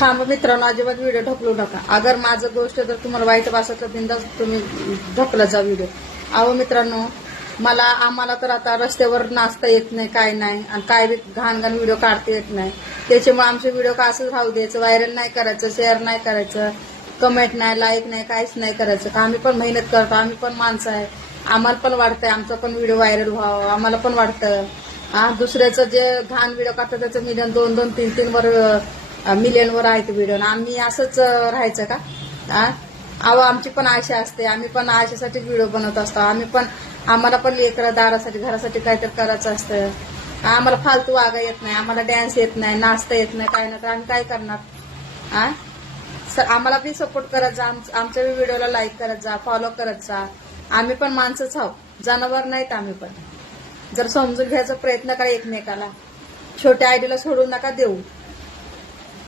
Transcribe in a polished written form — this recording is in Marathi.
थांब मित्रांनो, अजिबात व्हिडिओ ढकलू नका. अगर माझं गोष्ट जर तुम्हाला वाईट वाटत तर बिनधास्त तुम्ही ढकलत जा व्हिडिओ. अहो मित्रांनो, आम्हाला तर आता रस्त्यावर नाचता येत नाही, काय नाही, आणि काय बी घाण घाण व्हिडिओ काढता येत नाही. त्याच्यामुळे आमचे व्हिडिओ का असंच राहू द्यायचं, व्हायरल नाही करायचं, शेअर नाही करायचं, कमेंट नाही, लाईक नाही, काहीच नाही करायचं. का आम्ही पण मेहनत करतो, आम्ही पण माणसं आहे, आम्हाला पण वाटतंय आमचा पण व्हिडिओ व्हायरल व्हावं, आम्हाला पण वाटतं. दुसऱ्याचं जे घाण व्हिडिओ काढतं त्याचं मिलियन 2-2, 3-3 वर मिलियनवर आहेत व्हिडिओ. आम्ही असंच राहायचं का? अहो आमची पण आशा असते, आम्ही पण आशेसाठी व्हिडिओ बनवत असतो. आम्हाला पण लेकरं दारासाठी घरासाठी काहीतरी करायचं असतं. आम्हाला फालतू वागा येत नाही, आम्हाला डान्स येत नाही, नाचता येत नाही, काय नाही, तर आम्ही काय करणार? आम्हाला बी सपोर्ट करत जा, आमच्या व्हिडिओला लाईक करत जा, फॉलो करत जा. आम्ही पण माणसंच आहोत, जनावर नाहीत आम्ही पण. जर समजून घ्यायचा प्रयत्न करा एकमेकाला. छोट्या आयडीला सोडू नका देऊ.